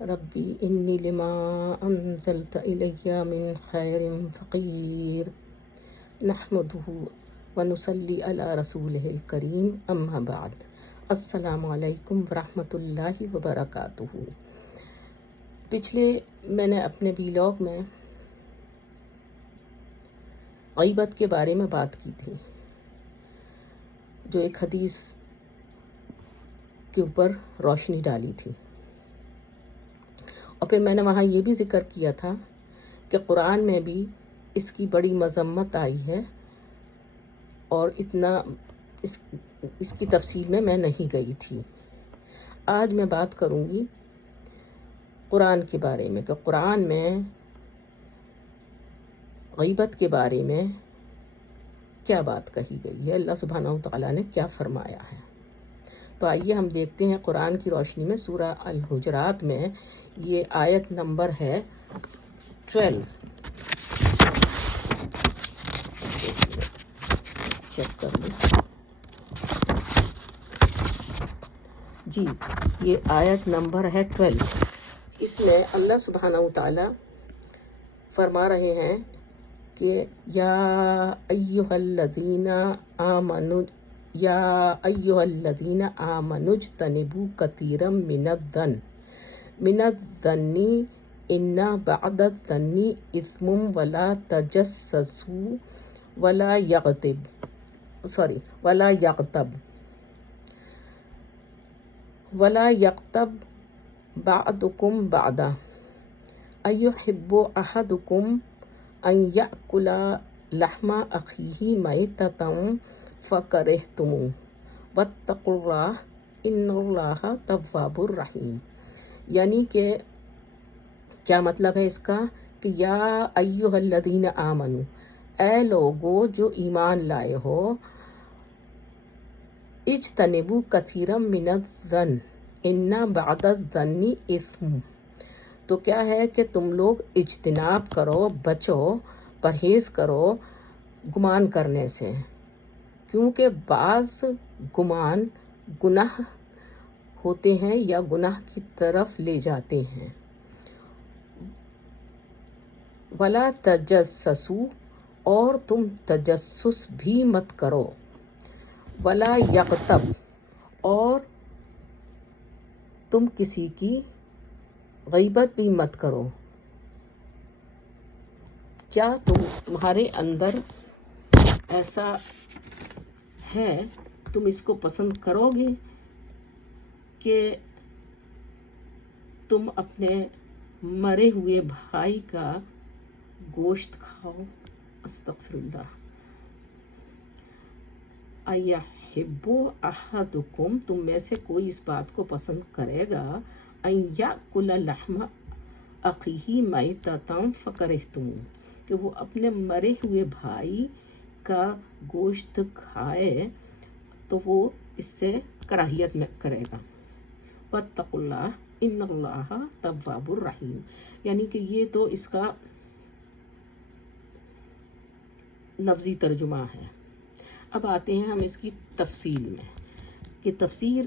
ربی انی لما انزلت الی من خیر فقیر نحمده ونصلی علی رسولہ الکریم اما بعد۔ السلام علیکم ورحمۃ اللہ وبرکاتہ۔ پچھلے میں نے اپنے ویلاگ میں غیبت کے بارے میں بات کی تھی، جو ایک حدیث کے اوپر روشنی ڈالی تھی، اور پھر میں نے وہاں یہ بھی ذکر کیا تھا کہ قرآن میں بھی اس کی بڑی مذمت آئی ہے، اور اتنا اس کی تفصیل میں نہیں گئی تھی۔ آج میں بات کروں گی قرآن کے بارے میں کہ قرآن میں غیبت کے بارے میں کیا بات کہی گئی ہے، اللہ سبحانہ وتعالیٰ نے کیا فرمایا ہے۔ تو آئیے ہم دیکھتے ہیں قرآن کی روشنی میں سورہ الحجرات میں یہ آیت نمبر ہے 12۔ چیک کر لیں جی، یہ آیت نمبر ہے 12۔ اس میں اللہ سبحانہ وتعالی فرما رہے ہیں کہ یا ایھا الذین آمنوا اجتنبوا کثیرا من الظن ان بعض الظن اثم ولا تجسسوا ولا یغتب بعضکم بعضا ایحب احدکم ان یأکل لحم اخیہ میتۃ فکرہتموہ واتقوا اللہ ان اللہ تواب الرحیم۔ یعنی کہ کیا مطلب ہے اس کا کہ یا ایھا الذین آمنوا، اے لوگو جو ایمان لائے ہو، اجتنبوا کثیرا من الظن ان بعض الظن اثم، تو کیا ہے کہ تم لوگ اجتناب کرو، بچو، پرہیز کرو گمان کرنے سے، کیونکہ بعض گمان گناہ ہوتے ہیں یا گناہ کی طرف لے جاتے ہیں۔ ولا تجسسوا، اور تم تجسس بھی مت کرو، ولا یغتب، اور تم کسی کی غیبت بھی مت کرو۔ کیا تمہارے اندر ایسا ہے، تم اس کو پسند کرو گے کہ تم اپنے مرے ہوئے بھائی کا گوشت کھاؤ؟ استغفر اللہ۔ ایحب احدکم، تم میں سے کوئی اس بات کو پسند کرے گا، ان یأکل لحم اخیہ میتۃ فکرہتموہ، کہ وہ اپنے مرے ہوئے بھائی کا گوشت کھائے تو وہ اس سے کراہیت میں کرے گا۔ واتقوا اللہ ان اللہ تواب الرحیم، یعنی کہ یہ تو اس کا لفظی ترجمہ ہے۔ اب آتے ہیں ہم اس کی تفصیل میں کہ تفسیر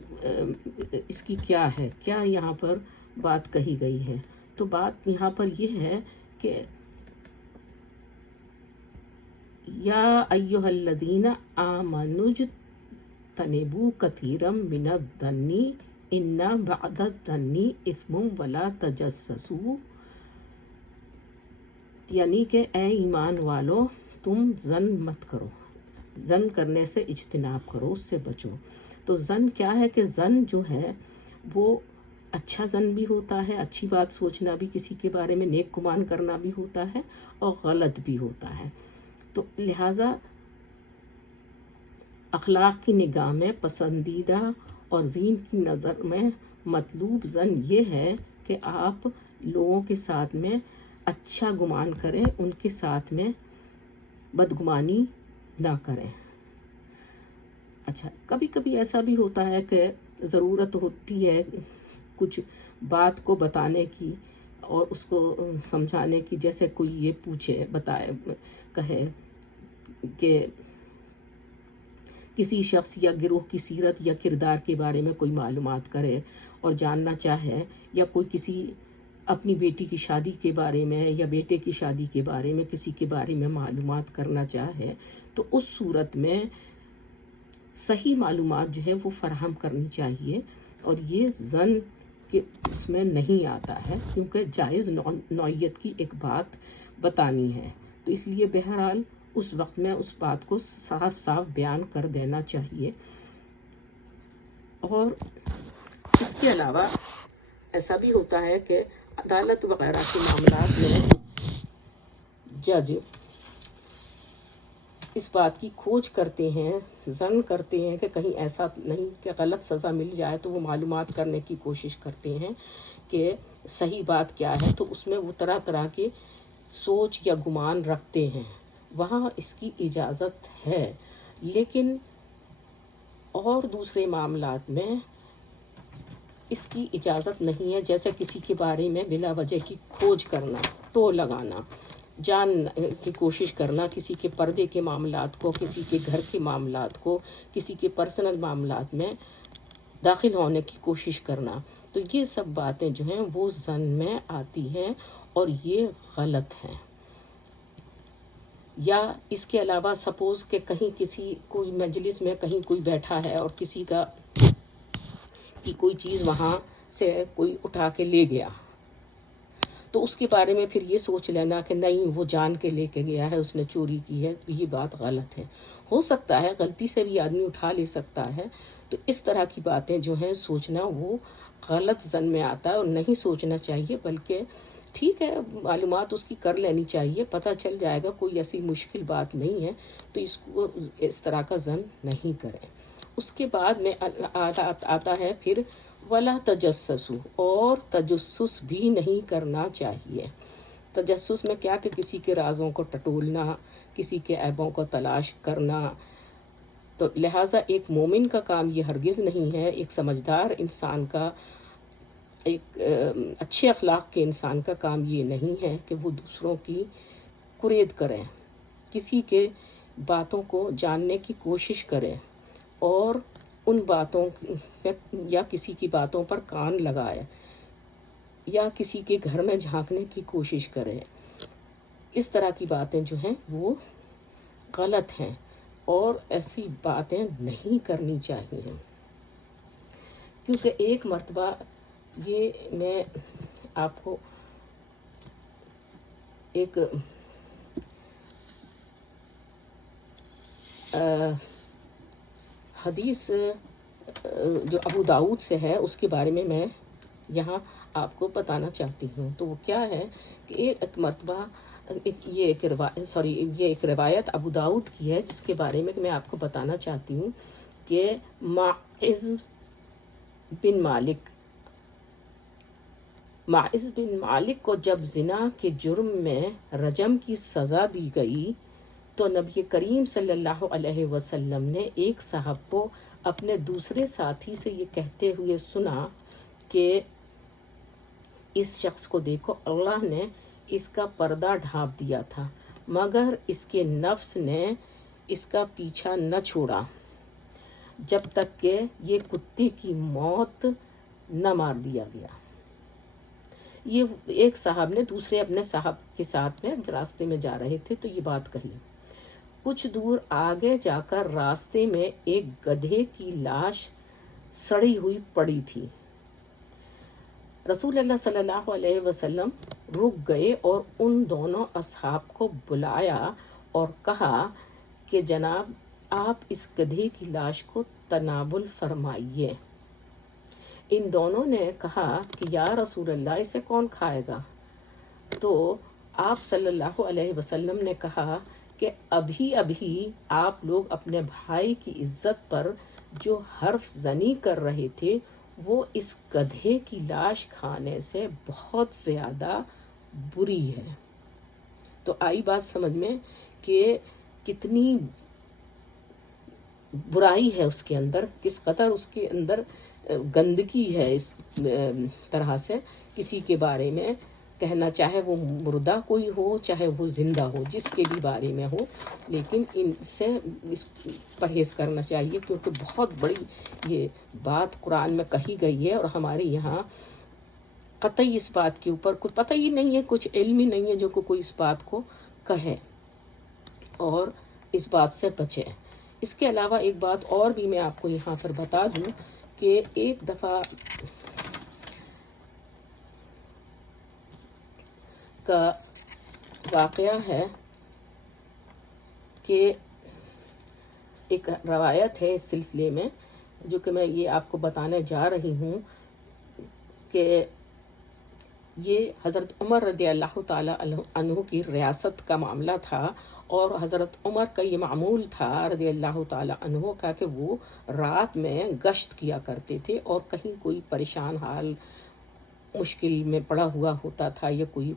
اس کی کیا ہے، کیا یہاں پر بات کہی گئی ہے۔ تو بات یہاں پر یہ ہے کہ یا ایھا الذین آمنوا اجتنبوا کثیرا من الظن ان بعض الظن اثم ولا تجسسوا، یعنی کہ اے ایمان والو، تم ظن مت کرو، ظن کرنے سے اجتناب کرو، اس سے بچو۔ تو ظن کیا ہے کہ ظن جو ہے وہ اچھا ظن بھی ہوتا ہے، اچھی بات سوچنا بھی، کسی کے بارے میں نیک گمان کرنا بھی ہوتا ہے، اور غلط بھی ہوتا ہے۔ تو لہٰذا اخلاق کی نگاہ میں پسندیدہ اور دین کی نظر میں مطلوب ظن یہ ہے کہ آپ لوگوں کے ساتھ میں اچھا گمان کریں، ان کے ساتھ میں بدگمانی نہ کریں۔ اچھا، کبھی کبھی ایسا بھی ہوتا ہے کہ ضرورت ہوتی ہے کچھ بات کو بتانے کی اور اس کو سمجھانے کی، جیسے کوئی یہ پوچھے، بتائے، کہے کہ کسی شخص یا گروہ کی سیرت یا کردار کے بارے میں کوئی معلومات کرے، اور جاننا چاہے، یا کوئی کسی اپنی بیٹی کی شادی کے بارے میں یا بیٹے کی شادی کے بارے میں کسی کے بارے میں معلومات کرنا چاہے، تو اس صورت میں صحیح معلومات جو ہے وہ فراہم کرنی چاہیے، اور یہ زن کہ اس میں نہیں آتا ہے، کیونکہ جائز نوعیت کی ایک بات بتانی ہے، تو اس لیے بہرحال اس وقت میں اس بات کو صاف صاف بیان کر دینا چاہیے۔ اور اس کے علاوہ ایسا بھی ہوتا ہے کہ عدالت وغیرہ کے معاملات میں جج اس بات کی کھوج کرتے ہیں، ظن کرتے ہیں کہ کہیں ایسا نہیں کہ غلط سزا مل جائے، تو وہ معلومات کرنے کی کوشش کرتے ہیں کہ صحیح بات کیا ہے، تو اس میں وہ طرح طرح کے سوچ یا گمان رکھتے ہیں۔ وہاں اس کی اجازت ہے، لیکن اور دوسرے معاملات میں اس کی اجازت نہیں ہے، جیسے کسی کے بارے میں بلا وجہ کی کھوج کرنا، تو لگانا، جاننے کی کوشش کرنا، کسی کے پردے کے معاملات کو، کسی کے گھر کے معاملات کو، کسی کے پرسنل معاملات میں داخل ہونے کی کوشش کرنا، تو یہ سب باتیں جو ہیں وہ ظن میں آتی ہیں اور یہ غلط ہیں۔ یا اس کے علاوہ سپوز کہ کہیں کسی کوئی مجلس میں کہیں کوئی بیٹھا ہے اور کسی کا کی کوئی چیز وہاں سے کوئی اٹھا کے لے گیا، تو اس کے بارے میں پھر یہ سوچ لینا کہ نہیں وہ جان کے لے کے گیا ہے، اس نے چوری کی ہے، یہ بات غلط ہے۔ ہو سکتا ہے غلطی سے بھی آدمی اٹھا لے سکتا ہے، تو اس طرح کی باتیں جو ہیں سوچنا وہ غلط ظن میں آتا ہے، اور نہیں سوچنا چاہیے، بلکہ ٹھیک ہے معلومات اس کی کر لینی چاہیے، پتہ چل جائے گا کوئی ایسی مشکل بات نہیں ہے، تو اس کو اس طرح کا ظن نہیں کریں۔ اس کے بعد میں آتا ہے پھر ولا تجسسوا، اور تجسس بھی نہیں کرنا چاہیے۔ تجسس میں کیا کہ کسی کے رازوں کو ٹٹولنا، کسی کے عیبوں کو تلاش کرنا، تو لہٰذا ایک مومن کا کام یہ ہرگز نہیں ہے، ایک سمجھدار انسان کا، ایک اچھے اخلاق کے انسان کا کام یہ نہیں ہے کہ وہ دوسروں کی کرید کرے، کسی کے باتوں کو جاننے کی کوشش کرے اور ان باتوں یا کسی کی باتوں پر کان لگائے یا کسی کے گھر میں جھانکنے کی کوشش کرے۔ اس طرح کی باتیں جو ہیں وہ غلط ہیں اور ایسی باتیں نہیں کرنی چاہیے، کیونکہ ایک مرتبہ یہ میں آپ کو ایک حدیث جو ابو داؤد سے ہے اس کے بارے میں یہاں آپ کو بتانا چاہتی ہوں۔ تو وہ کیا ہے کہ ایک مرتبہ یہ ایک روایت ابو داؤد کی ہے جس کے بارے میں آپ کو بتانا چاہتی ہوں کہ معاذ بن مالک کو جب زنا کے جرم میں رجم کی سزا دی گئی تو نبی کریم صلی اللہ علیہ وسلم نے ایک صاحب کو اپنے دوسرے ساتھی سے یہ کہتے ہوئے سنا کہ اس شخص کو دیکھو، اللہ نے اس کا پردہ ڈھانپ دیا تھا مگر اس کے نفس نے اس کا پیچھا نہ چھوڑا جب تک کہ یہ کتے کی موت نہ مار دیا گیا۔ یہ ایک صاحب نے دوسرے اپنے صاحب کے ساتھ میں راستے میں جا رہے تھے تو یہ بات کہی۔ کچھ دور آگے جا کر راستے میں ایک گدھے کی لاش سڑی ہوئی پڑی تھی۔ رسول اللہ صلی اللہ علیہ وسلم رک گئے اور ان دونوں اصحاب کو بلایا اور کہا کہ جناب آپ اس گدھے کی لاش کو تناول فرمائیے۔ ان دونوں نے کہا کہ یا رسول اللہ اسے کون کھائے گا؟ تو آپ صلی اللہ علیہ وسلم نے کہا کہ ابھی آپ لوگ اپنے بھائی کی عزت پر جو حرف زنی کر رہے تھے وہ اس گدھے کی لاش کھانے سے بہت زیادہ بری ہے۔ تو آئی بات سمجھ میں کہ کتنی برائی ہے اس کے اندر، کس قدر اس کے اندر گندگی ہے اس طرح سے کسی کے بارے میں کہنا، چاہے وہ مردہ کوئی ہو چاہے وہ زندہ ہو، جس کے بھی بارے میں ہو، لیکن ان سے پرہیز کرنا چاہیے، کیونکہ بہت بڑی یہ بات قرآن میں کہی گئی ہے، اور ہمارے یہاں قطعی اس بات کے اوپر کچھ پتہ ہی نہیں ہے، کچھ علم ہی نہیں ہے جو کوئی اس بات کو کہے اور اس بات سے بچے۔ اس کے علاوہ ایک بات اور بھی میں آپ کو یہاں پر بتا دوں کہ ایک دفعہ کا واقعہ ہے کہ ایک روایت ہے اس سلسلے میں، جو کہ میں یہ آپ کو بتانے جا رہی ہوں کہ یہ حضرت عمر رضی اللہ تعالی عنہ کی ریاست کا معاملہ تھا، اور حضرت عمر کا یہ معمول تھا رضی اللہ تعالی عنہ کا کہ وہ رات میں گشت کیا کرتے تھے، اور کہیں کوئی پریشان حال مشکل میں پڑا ہوا ہوتا تھا یا کوئی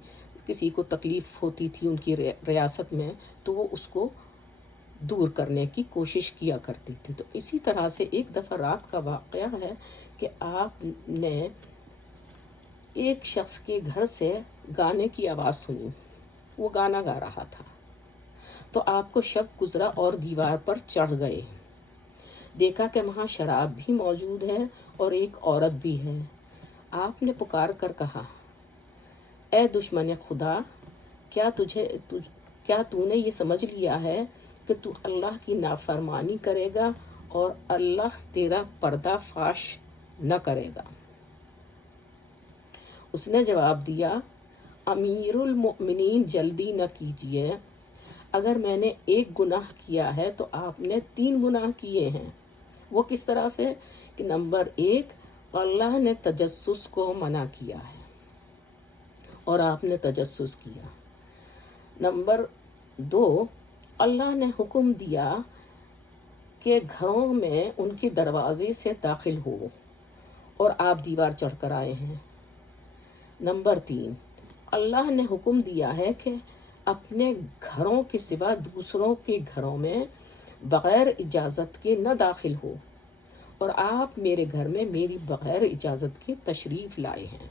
کسی کو تکلیف ہوتی تھی ان کی ریاست میں، تو وہ اس کو دور کرنے کی کوشش کیا کرتے تھے۔ تو اسی طرح سے ایک دفعہ رات کا واقعہ ہے کہ آپ نے ایک شخص کے گھر سے گانے کی آواز سنی، وہ گانا گا رہا تھا، تو آپ کو شک گزرا اور دیوار پر چڑھ گئے، دیکھا کہ وہاں شراب بھی موجود ہے اور ایک عورت بھی ہے۔ آپ نے پکار کر کہا، اے دشمن خدا، کیا تو نے یہ سمجھ لیا ہے کہ تو اللہ کی نافرمانی کرے گا اور اللہ تیرا پردہ فاش نہ کرے گا؟ اس نے جواب دیا، امیر المؤمنین جلدی نہ کیجیے، اگر میں نے ایک گناہ کیا ہے تو آپ نے 3 گناہ کیے ہیں۔ وہ کس طرح سے؟ کہ نمبر 1، اللہ نے تجسس کو منع کیا ہے اور آپ نے تجسس کیا۔ نمبر 2، اللہ نے حکم دیا کہ گھروں میں ان کے دروازے سے داخل ہو اور آپ دیوار چڑھ کر آئے ہیں۔ نمبر 3، اللہ نے حکم دیا ہے کہ اپنے گھروں کے سوا دوسروں کے گھروں میں بغیر اجازت کے نہ داخل ہو، اور آپ میرے گھر میں میری بغیر اجازت کے تشریف لائے ہیں۔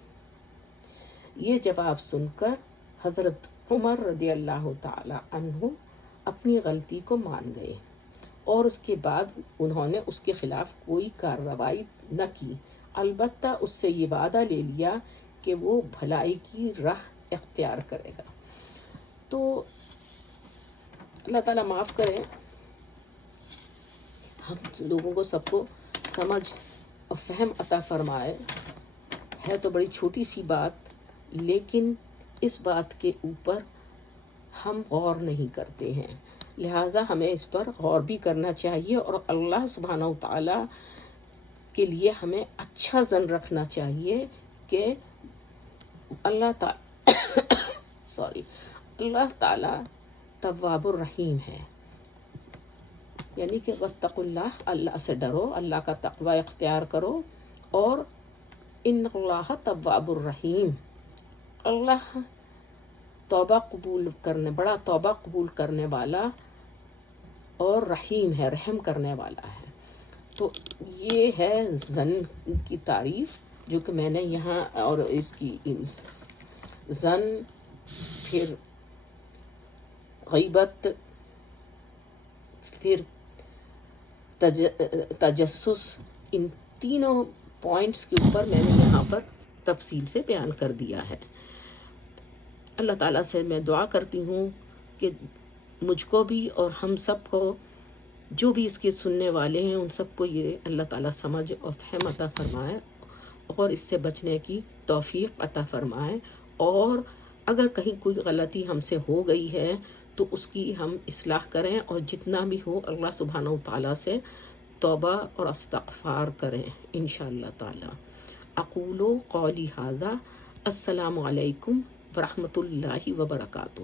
یہ جواب سن کر حضرت عمر رضی اللہ تعالی عنہ اپنی غلطی کو مان گئے، اور اس کے بعد انہوں نے اس کے خلاف کوئی کارروائی نہ کی، البتہ اس سے یہ وعدہ لے لیا کہ وہ بھلائی کی راہ اختیار کرے گا۔ تو اللہ تعالیٰ معاف کرے، ہم لوگوں کو سب کو سمجھ اور فہم عطا فرمائے۔ ہے تو بڑی چھوٹی سی بات، لیکن اس بات کے اوپر ہم غور نہیں کرتے ہیں، لہٰذا ہمیں اس پر غور بھی کرنا چاہیے، اور اللہ سبحانہ و تعالیٰ کے لیے ہمیں اچھا ظن رکھنا چاہیے کہ اللہ تعالیٰ تواب الرحیم ہے، یعنی کہ واتقوا اللہ، اللہ سے ڈرو، اللہ کا تقوی اختیار کرو، اور ان اللہ تواب الرحیم، اللہ بڑا توبہ قبول کرنے والا اور رحیم ہے، رحم کرنے والا ہے۔ تو یہ ہے ظن کی تعریف جو کہ میں نے یہاں، اور اس کی ظن، پھر غیبت، پھر تجسس، ان تینوں پوائنٹس کے اوپر میں نے یہاں پر تفصیل سے بیان کر دیا ہے۔ اللہ تعالیٰ سے میں دعا کرتی ہوں کہ مجھ کو بھی اور ہم سب کو، جو بھی اس کے سننے والے ہیں، ان سب کو یہ اللہ تعالیٰ سمجھ اور فہم عطا فرمائے، اور اس سے بچنے کی توفیق عطا فرمائے، اور اگر کہیں کوئی غلطی ہم سے ہو گئی ہے تو اس کی ہم اصلاح کریں، اور جتنا بھی ہو اللہ سبحانہ و تعالیٰ سے توبہ اور استغفار کریں انشاءاللہ تعالیٰ۔ اقول قولی ھذا، السلام علیکم ورحمۃ اللہ وبرکاتہ۔